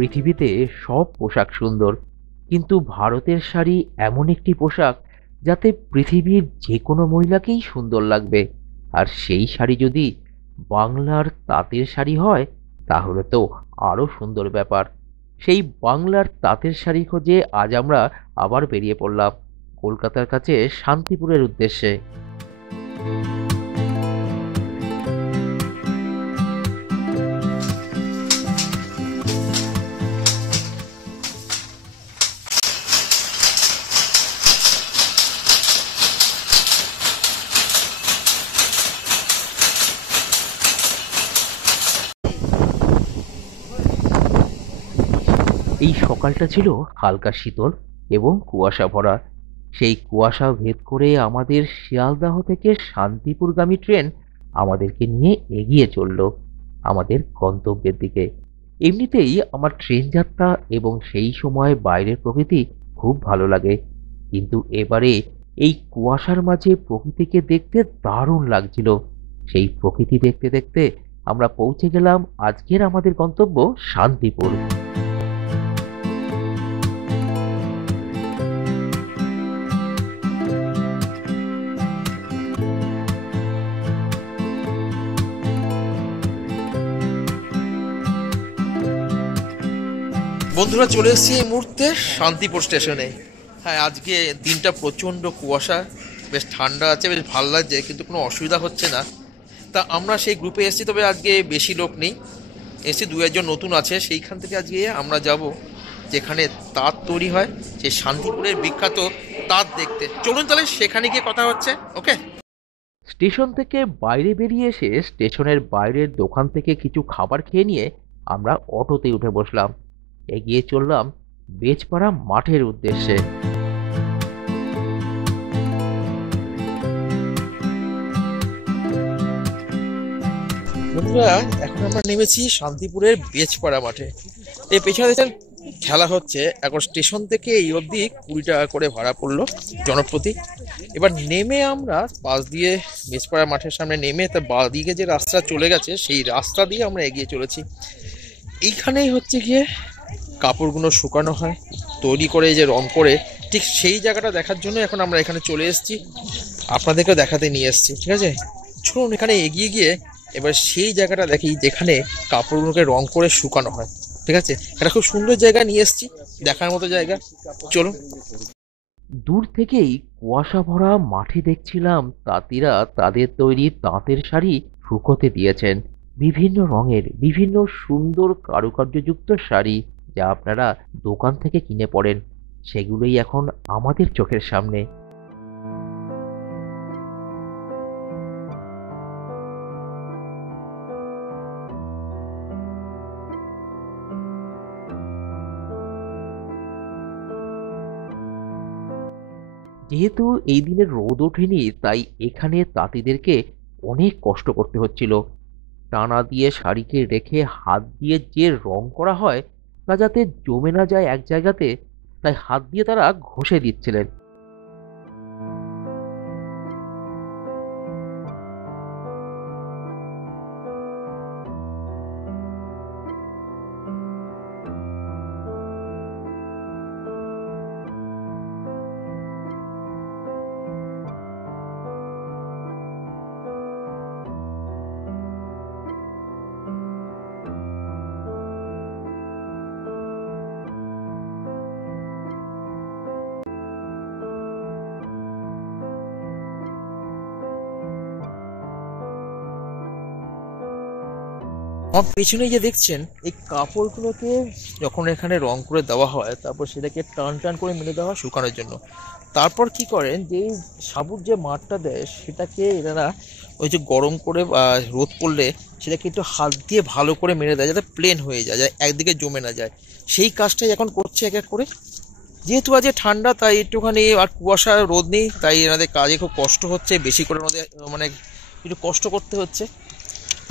পৃথিবীতে সব পোশাক সুন্দর, কিন্তু ভারতের শাড়ি এমন একটি পোশাক যাতে পৃথিবীর যে কোনো মহিলাকেই সুন্দর লাগবে। আর সেই শাড়ি যদি বাংলার তাঁতের শাড়ি হয়, তাহলে তো আরো সুন্দর ব্যাপার। সেই বাংলার তাঁতের শাড়ি খোঁজে আজ আমরা আবার বেরিয়ে পড়লাম কলকাতার কাছে শান্তিপুরের উদ্দেশ্যে। এই সকালটা ছিল হালকা শীতল এবং কুয়াশা ভরা। সেই কুয়াশা ভেদ করে আমাদের শিয়ালদাহ থেকে শান্তিপুরগামী ট্রেন আমাদেরকে নিয়ে এগিয়ে চলল আমাদের গন্তব্যের দিকে। এমনিতেই আমার ট্রেন যাত্রা এবং সেই সময় বাইরের প্রকৃতি খুব ভালো লাগে, কিন্তু এবারে এই কুয়াশার মাঝে প্রকৃতিকে দেখতে দারুণ লাগছিল। সেই প্রকৃতি দেখতে দেখতে আমরা পৌঁছে গেলাম আজকের আমাদের গন্তব্য শান্তিপুর। বন্ধুরা, চলে এসেছি এই মুহূর্তে শান্তিপুর স্টেশনে। হ্যাঁ, আজকে দিনটা প্রচণ্ড কুয়াশা, বেশ ঠান্ডা আছে, বেশ ভালো লাগছে, কিন্তু কোনো অসুবিধা হচ্ছে না। তা আমরা সেই গ্রুপে এসেছি, তবে আজকে বেশি লোক নেই, এসেছি দু একজন নতুন আছে। সেইখান থেকে আজকে আমরা যাব যেখানে তাঁত তৈরি হয়, সেই শান্তিপুরের বিখ্যাত তাঁত দেখতে। চলুন তাহলে সেখানে গিয়ে কথা হচ্ছে। ওকে। স্টেশন থেকে বাইরে বেরিয়ে এসে স্টেশনের বাইরের দোকান থেকে কিছু খাবার খেয়ে নিয়ে আমরা অটোতে উঠে বসলাম। এগিয়ে চললাম বেজপাড়া মাঠের উদ্দেশ্যে। বন্ধুরা, এখন আমরা নেমেছি শান্তিপুরের বেজপাড়া মাঠে। এই পেছনে দেখছেন খেলা হচ্ছে। এখন স্টেশন থেকে এই অবধি 20 টাকা করে ভাড়া পড়লো জনপ্রতি। এবার নেমে আমরা পাশ দিয়ে বেজপাড়া মাঠের সামনে নেমে তার বাঁ দিকে যে রাস্তা চলে গেছে, সেই রাস্তা দিয়ে আমরা এগিয়ে চলেছি। এইখানেই হচ্ছে গিয়ে কাপড়গুলো শুকানো হয়, তৈরি করে এই যে রং করে, ঠিক সেই জায়গাটা দেখার জন্য এখন আমরা এখানে চলে এসেছি, আপনাদেরকে দেখাতে নিয়ে এসেছি। ঠিক আছে, চলুন এখানে এগিয়ে গিয়ে এবার সেই জায়গাটা দেখি যেখানে কাপড়গুলোকে রং করে শুকানো হয়। ঠিক আছে, এটা খুব সুন্দর জায়গা নিয়ে এসেছি, দেখার মতো জায়গা। চলুন। দূর থেকেই কুয়াশা ভরা মাঠে দেখছিলাম তাঁতিরা তাদের তৈরি তাঁতের শাড়ি শুকোতে দিয়েছেন। বিভিন্ন রঙের বিভিন্ন সুন্দর কারুকার্যযুক্ত শাড়ি, যা আপনারা দোকান থেকে কিনে পড়েন, সেগুলোই এখন আমাদের চোখের সামনে। যেহেতু এই দিনে রোদ ওঠেনি, তাই এখানে তাঁতিদেরকে অনেক কষ্ট করতে হচ্ছিল। টানা দিয়ে শাড়িকে রেখে হাত দিয়ে যে রং করা হয়, তা যাতে জমে না যায় এক জায়গাতে, তাই হাত দিয়ে তারা ঘষে দিচ্ছিলেন। আমার পেছনে যে দেখছেন এই কাপড়গুলোকে যখন এখানে রং করে দেওয়া হয়, তারপর সেটাকে টান টান করে মেলে দেওয়া হয় শুকানোর জন্য। তারপর কি করেন, যে এই সাবুর যে মাঠটা দেয় সেটাকে এনারা ওই যে গরম করে বা রোদ পড়লে সেটাকে একটু হাত দিয়ে ভালো করে মেরে দেয়, যাতে প্লেন হয়ে যায়, যাতে একদিকে জমে না যায়। সেই কাজটাই এখন করছে এক এক করে। যেহেতু আজকে ঠান্ডা, তাই একটুখানি আর কুয়াশা রোদ নেই, তাই এনাদের কাজে খুব কষ্ট হচ্ছে, বেশি করে ওনাদের মানে একটু কষ্ট করতে হচ্ছে।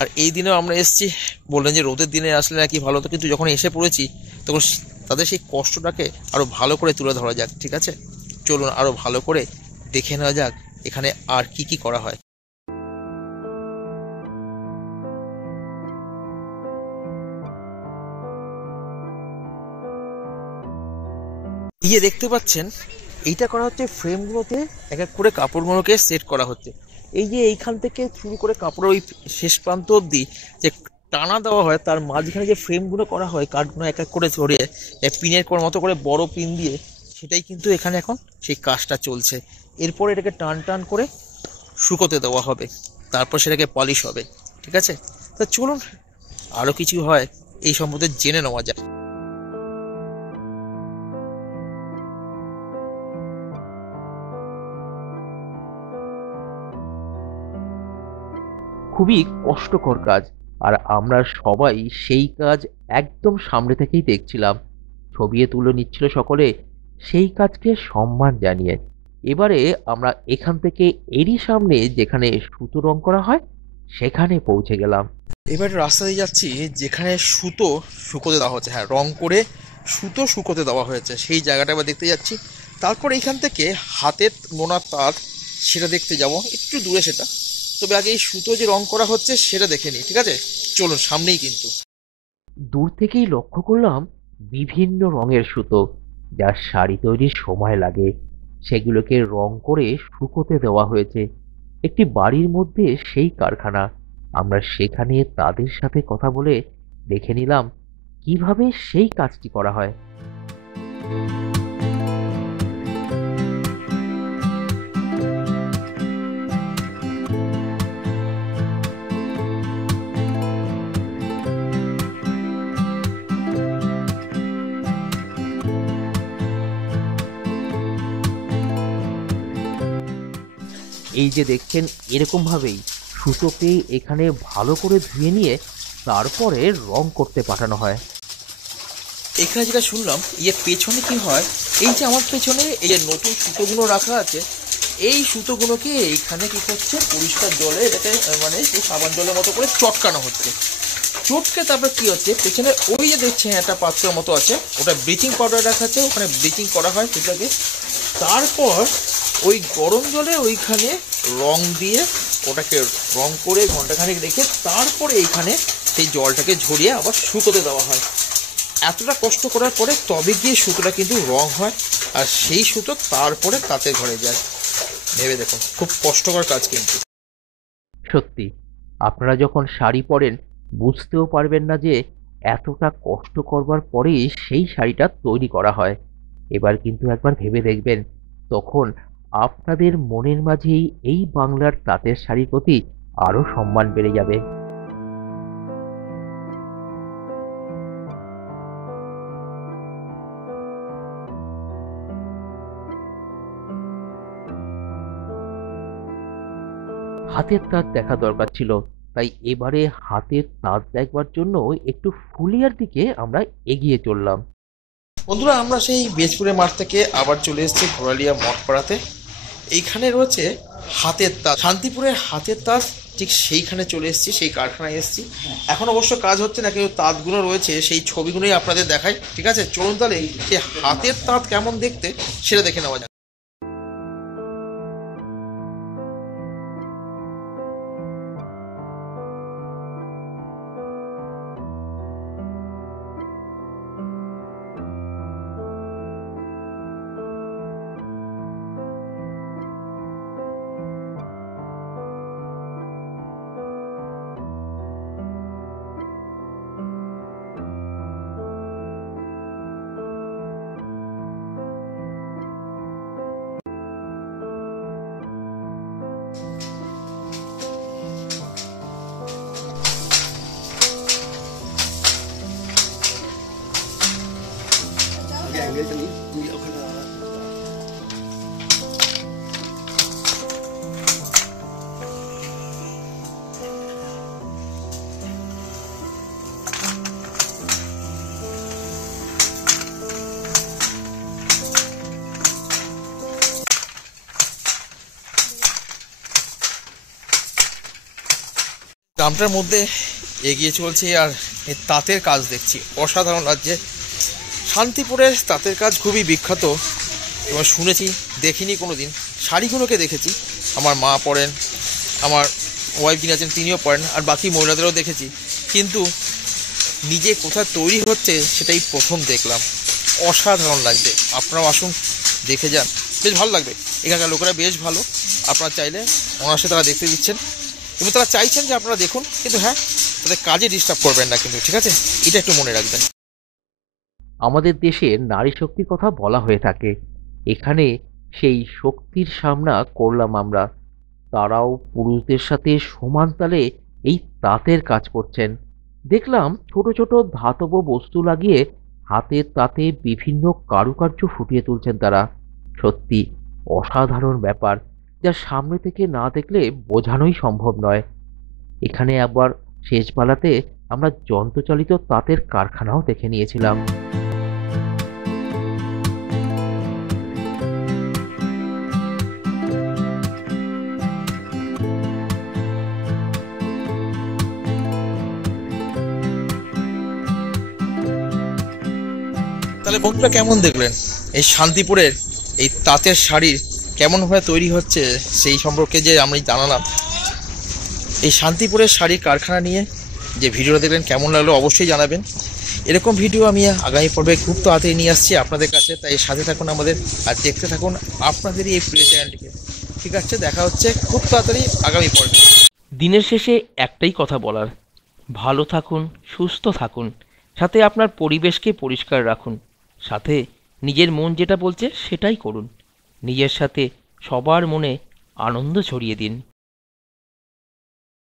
আর এই দিনেও আমরা এসেছি, বললেন যে রোদের দিনে আসলে নাকি ভালো হতো, কিন্তু যখন এসে পড়েছি তখন তাদের সেই কষ্টটাকে আরো ভালো করে তুলে ধরা যাক। ঠিক আছে, চলুন আরো ভালো করে দেখে নেওয়া যাক এখানে আর কি কি করা হয়। ইয়ে দেখতে পাচ্ছেন, এইটা করা হচ্ছে ফ্রেমগুলোতে এক এক করে কাপড়গুলোকে সেট করা হচ্ছে। এই যে এইখান থেকে শুরু করে কাপড়ের ওই শেষ প্রান্ত অবধি যে টানা দেওয়া হয়, তার মাঝখানে যে ফ্রেমগুলো করা হয় কাঠগুলো এক এক করে ছড়িয়ে পিনের মতো করে বড় পিন দিয়ে, সেটাই কিন্তু এখানে এখন সেই কাজটা চলছে। এরপর এটাকে টান টান করে শুকোতে দেওয়া হবে, তারপর সেটাকে পলিশ হবে। ঠিক আছে, তা চলুন আরও কিছু হয় এই সম্বন্ধে জেনে নেওয়া যায়। খুবই কষ্টকর কাজ, আর আমরা সবাই সেই কাজ একদম সামনে থেকেই দেখছিলাম। ছবিয়ে তুলে নিচ্ছিল সকলে, সেই কাজকে সম্মান জানিয়ে। এবারে আমরা এখান থেকে এরই সামনে যেখানে সুতো রং করা হয় সেখানে পৌঁছে গেলাম। এবার রাস্তা দিয়ে যাচ্ছি যেখানে সুতো শুকোতে দেওয়া হচ্ছে, হ্যাঁ রং করে সুতো শুকোতে দেওয়া হয়েছে সেই জায়গাটা এবার দেখতে যাচ্ছি। তারপর এইখান থেকে হাতের বোনা তার, সেটা দেখতে যাব একটু দূরে সেটা। তবে আগে এই সুতো যে রং করা হচ্ছে সেটা দেখে নিই, ঠিক আছে? চলুন, সামনেই কিন্তু। দূর থেকেই লক্ষ্য করলাম বিভিন্ন রঙের সুতো, যা শাড়ি তৈরির সময় লাগে, সেগুলোকে রং করে শুকোতে দেওয়া হয়েছে। একটি বাড়ির মধ্যে সেই কারখানা। আমরা সেখানে তাদের সাথে কথা বলে দেখে নিলাম কিভাবে সেই কাজটি করা হয়। এই যে দেখছেন, এরকম ভাবেই সুতোকে এখানে ভালো করে ধুয়ে নিয়ে তারপরে রং করতে পাঠানো হয়। এখানে যেটা শুনলাম, পেছনে কি হয়, এই যে আমার পেছনে এই যে নতুন সুতোগুলো রাখা আছে, এই সুতোগুলোকে এইখানে কি করছে, পরিষ্কার জলে এটাকে মানে সেই সাবান জলের মতো করে চটকানো হচ্ছে। চটকে তারপর কি হচ্ছে, পেছনে ওই যে দেখছেন একটা পাত্রের মতো আছে, ওটা ব্লিচিং পাউডার রাখা আছে, ওখানে ব্লিচিং করা হয় সেটাকে। তারপর ওই গরম জলে ওইখানে রং দিয়ে ওটাকে রং করে ঘন্টাখানেক রেখে তারপরে এইখানে সেই জলটাকে ঝরিয়ে আবার শুকোতে দেওয়া হয়। এতটা কষ্ট করার পরে তবে গিয়ে সুতোটা কিন্তু রং হয়, আর সেই সুতো তারপরে তাঁতের ঘরে যায়। ভেবে দেখুন, খুব কষ্টকর কাজ কিন্তু। সত্যি, আপনারা যখন শাড়ি পরেন বুঝতেও পারবেন না যে এতটা কষ্ট করবার পরেই সেই শাড়িটা তৈরি করা হয়। এবার কিন্তু একবার ভেবে দেখবেন, তখন আপনাদের মনের মাঝেই এই বাংলার তাঁতের শাড়ির প্রতি আরো সম্মান বেড়ে যাবে। হাতের তাঁত দেখা দরকার ছিল, তাই এবারে হাতের তাঁত দেখবার জন্য একটু ফুলিয়ার দিকে আমরা এগিয়ে চললাম। বন্ধুরা, আমরা সেই বেজপুরের মাঠ থেকে আবার চলে এসেছি ঘোরালিয়া মঠপাড়াতে। এইখানে রয়েছে হাতের তাঁত, শান্তিপুরের হাতের তাঁত, ঠিক সেইখানে চলে এসেছি, সেই কারখানায় এসেছি। এখন অবশ্য কাজ হচ্ছে না, কিন্তু তাঁতগুলো রয়েছে, সেই ছবিগুলোই আপনাদের দেখাই। ঠিক আছে, চলুন তাহলে সেই হাতের তাঁত কেমন দেখতে সেটা দেখে নেওয়া যাক। গ্রামটার মধ্যে এগিয়ে চলছে, আর এই তাঁতের কাজ দেখছি, অসাধারণ লাগছে। শান্তিপুরের তাঁতের কাজ খুবই বিখ্যাত এবং শুনেছি, দেখিনি কোনো দিন। শাড়িগুলোকে দেখেছি, আমার মা পরেন, আমার ওয়াইফ যিনি আছেন তিনিও পরেন, আর বাকি মহিলাদেরও দেখেছি, কিন্তু নিজে কোথায় তৈরি হচ্ছে সেটাই প্রথম দেখলাম। অসাধারণ লাগবে। আপনারাও আসুন, দেখে যান, বেশ ভালো লাগবে। এখানকার লোকেরা বেশ ভালো, আপনারা চাইলে অনায়াসে তারা দেখতে দিচ্ছেন এবং তারা চাইছেন যে আপনারা দেখুন, কিন্তু হ্যাঁ, তাদের কাজে ডিস্টার্ব করবেন না কিন্তু, ঠিক আছে? এটা একটু মনে রাখবেন। আমাদের দেশের নারী শক্তির কথা বলা হয়ে থাকে। এখানে সেই শক্তির সামনা করলাম আমরা। তারাও পুরুষদের সাথে সমান তালে এই তাঁতের কাজ করছেন। দেখলাম ছোট ছোট ধাতব বস্তু লাগিয়ে হাতের তাতে বিভিন্ন কারুকার্য ফুটিয়ে তুলছেন তারা। সত্যি অসাধারণ ব্যাপার, যা সামনে থেকে না দেখলে বোঝানোই সম্ভব নয়। এখানে আবার শেষ বেলাতে আমরা যন্ত্রচালিত তাঁতের কারখানাও দেখে নিয়েছিলাম। তাহলে বন্ধুরা, কেমন দেখলেন এই শান্তিপুরের এই তাঁতের শাড়ির কেমনভাবে তৈরি হচ্ছে সেই সম্পর্কে যে আমি জানালাম। এই শান্তিপুরের শাড়ির কারখানা নিয়ে যে ভিডিওটা দেখলেন কেমন লাগলো অবশ্যই জানাবেন। এরকম ভিডিও আমি আগামী পর্বে খুব তাড়াতাড়ি নিয়ে আসছি আপনাদের কাছে, তাই সাথে থাকুন আমাদের, আর দেখতে থাকুন আপনাদেরই এই প্রিয় চ্যানেলটিকে। ঠিক আছে, দেখা হচ্ছে খুব তাড়াতাড়ি আগামী পর্বে। দিনের শেষে একটাই কথা বলার, ভালো থাকুন, সুস্থ থাকুন, সাথে আপনার পরিবেশকে পরিষ্কার রাখুন, সাথে নিজের মন যেটা বলছে সেটাই করুন, নিজের সাথে সবার মনে আনন্দ ছড়িয়ে দিন।